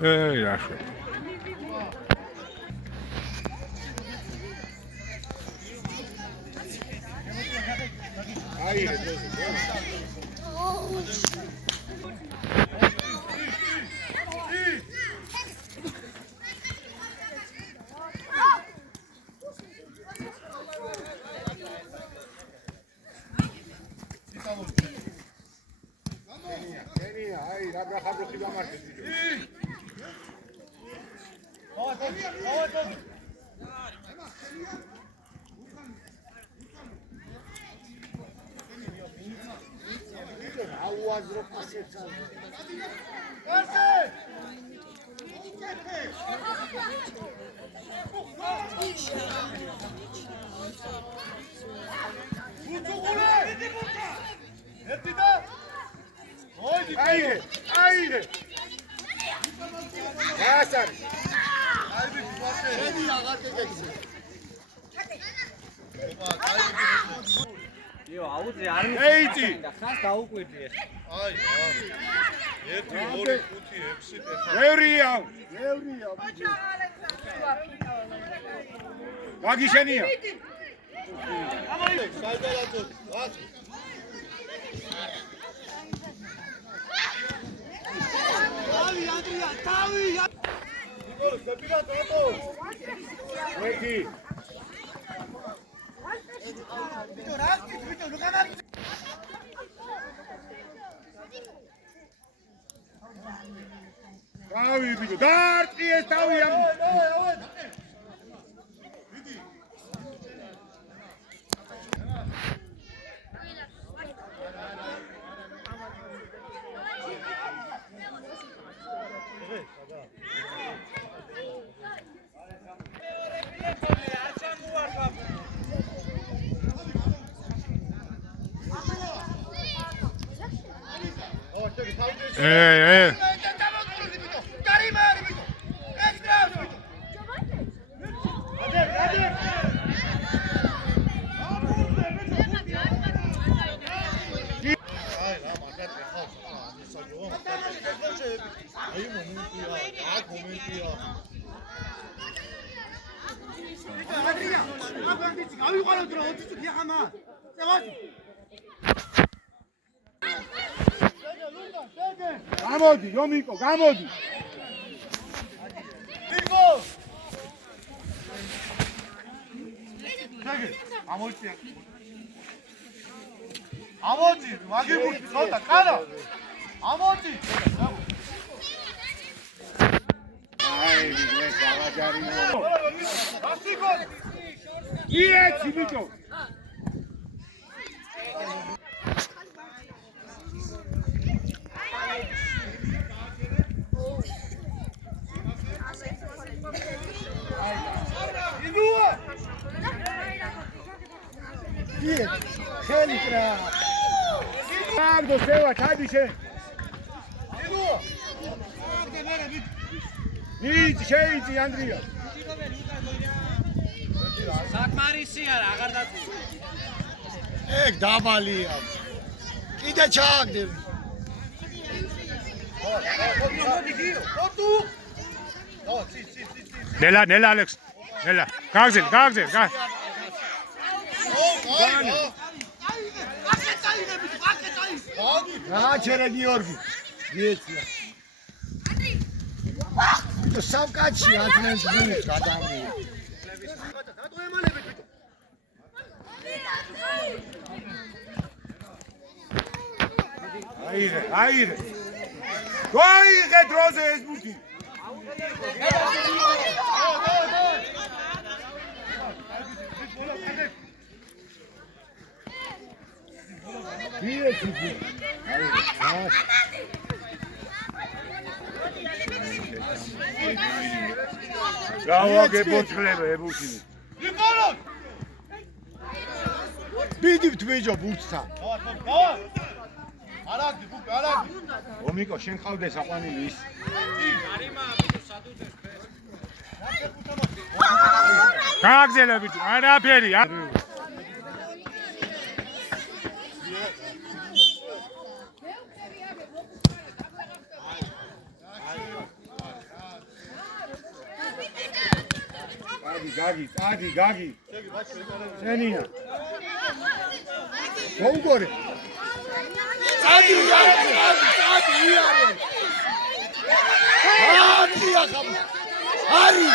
რაშო. აი გაგიშენია. Davy, bitte. Dort ist Davy. Gamodi, Yomiko, gamodi. Niko. Çekil. Amoti. Amoti, magibut, sota, kana. Amoti. Ay, ne kavajari. Rastiko. Iye, Chibito. خیلی کرد. مرد و سه و چایشه. نیچ شیچی اندریا. ساعت ماریسی یار اگر داد. یک دامالی اب. کیده چاک دیم. Nela Alex. Nela. Kalksın. Ha çere diyor ki. Geç ya. To sam kaçıyor atmen büyük adam diyor. Hayır. Koy getroze ezbuti. Niye çıktı? Hayır. Bravo, geboçlebe, ebutini. Bidib თვეჯო ბურთსა. არაგდი, ბუკ, არაგდი. ომიკო, შენ ხავდეს აყვანილი ის. გააგზელებით, არაფერი. გაგი. ენია. მოუგორე. წადი იარე. ახლა. არის.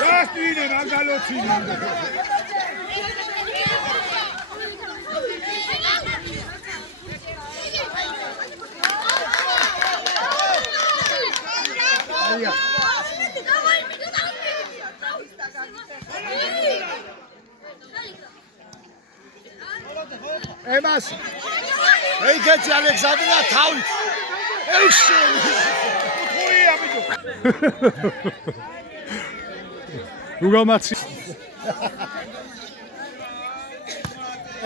გასტინე მაგალოჩინე. აია. ემას. ეიქეთი ალექსანდრა თავით. ეიში. ხუია ბიჭო. უგალმაცი.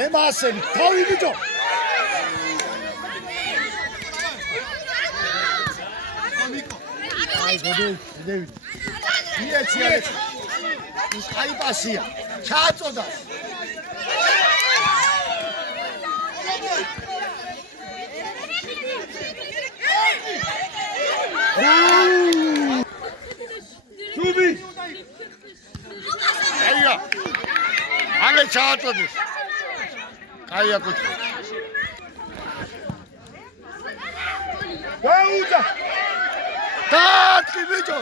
ემასები თავი ბიჭო. აი გოდე. იეცი ალექს. აი პასია. ჩააწოდა. დუბი. აია. ალე ჩააწოდეს. კაია კუჩა. გაუძა. დათი ბიჭო.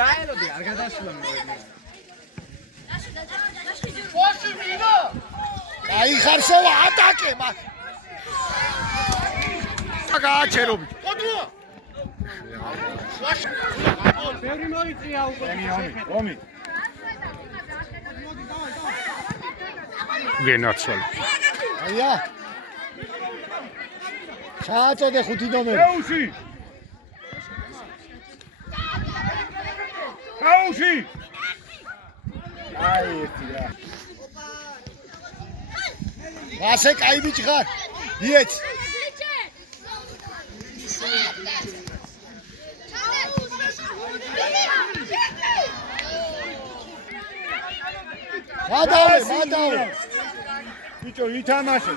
დაელოდი არ გადასულა მე. აი ხარსოვა ატაკე მაგ. გააჩერო ბიჭო. კოდუა. ბევრი მოიწია უკვე. ომი. გენაცვალე. აია. ჩააწოდე ხუთი ნომერი. ეუში. აუში. აი ერთი რა. ასე კაი ბიჭი ხარ. იეც. მადავე. ბიჭო ითამაშე.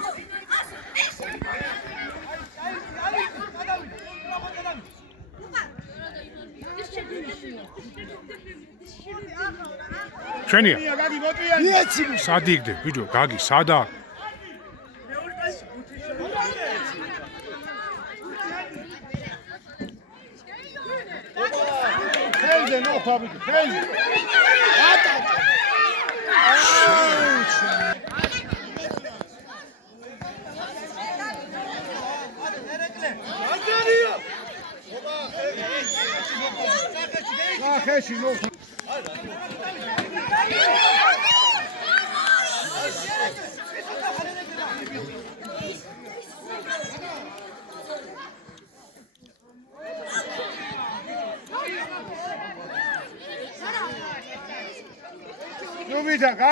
ჩვენია. გაგი მოწვიანი. იეცი. სადიგდე, ვიდეო, გაგი, სადა? ხელზე ნოხა ბიჭო, ხელზე. ატაკე. ხეში ნოხა. ნუბითა გა.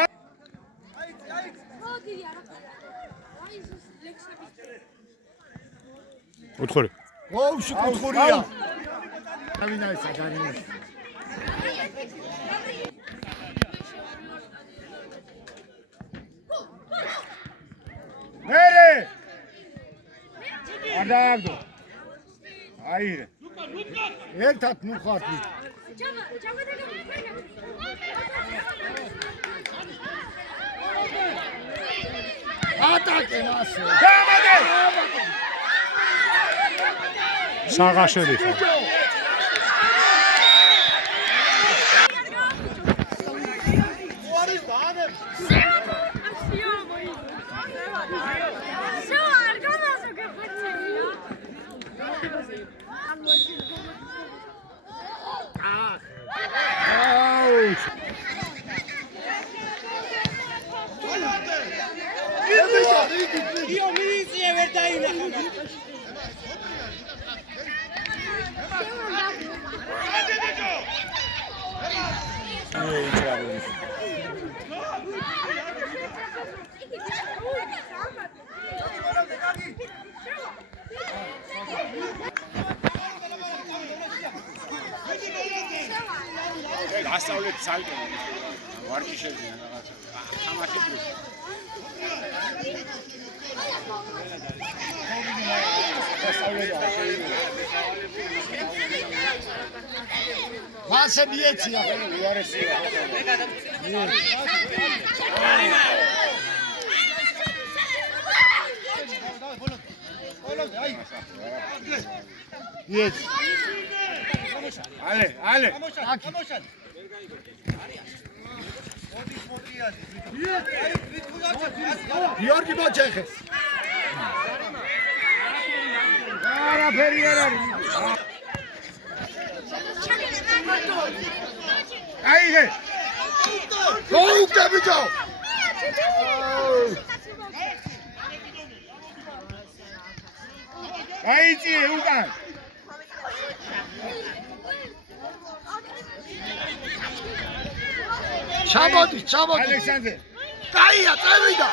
უთხური. ოუში კუთხურია. ავინაი საგანია. მერე. არ დააგდო. აირე. ერთად ნუ ხარ ბიჭო. ატაკე მასე. გამადე. საღაშელი ხარ. იო მილიცია ვერ დაინახა. დასავლეთ ცალკე ვარჯიშებზე რაღაცა თამაში დროს მასე მიეცია უარესია მიეც ale გიორგი მოჩეხეს არაფერი არ არის აიღე მოუგდა ბიჭო აიწიე უკან ჩამოდი ალექსანდრე კაია წევიდა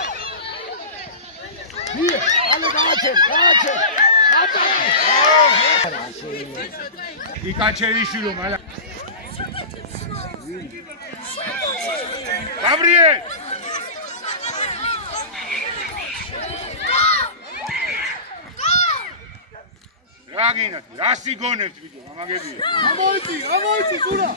მie ale გააჩენ იკაჩევიშვილო მალა გაბრიელ რა გინათ რასი გონებთ ბიჭო გამაგებია ამოიწი ზურა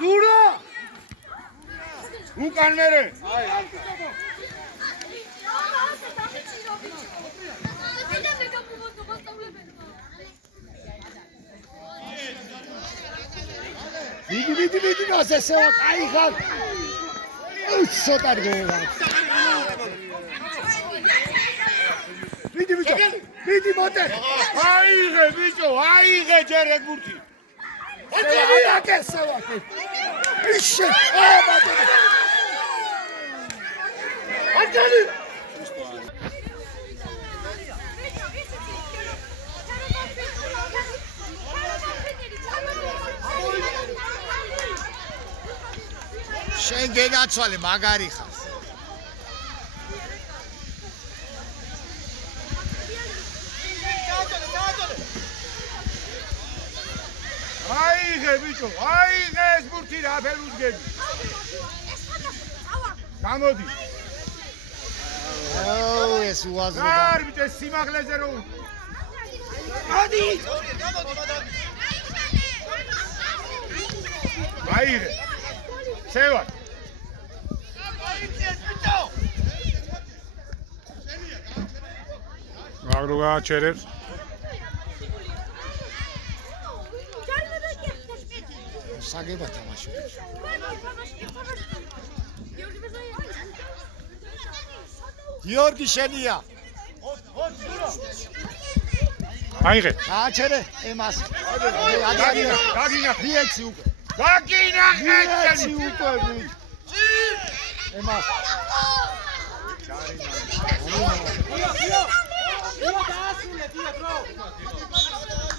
ზურა უკან მერე ვიდი მას ესევა კაიღარ უცოტა გოლა ვიდი ბიჭო ვიდი მოტე აიღე ბიჭო აიღე ჯერ ეგ ბურთი ატაკესევა ისე აბატო ატელი შენ გენაცვალე მაგარი ხარ აიღე ბიჭო აიღე ეს ბურთი რა ფერ უძგები გამოდი აუ ეს უაზრობა არ ბიჭო სიმაღლეზე რო მოდი აიღე შევა აგრო გააჩერებს საგება თამაშობს გიორგი შენია აიღე გააჩერე ემას გაგინა მიეცი უკვე გაგინახე მიეცი უკვე ემას დიო დაასრულე დიო დრო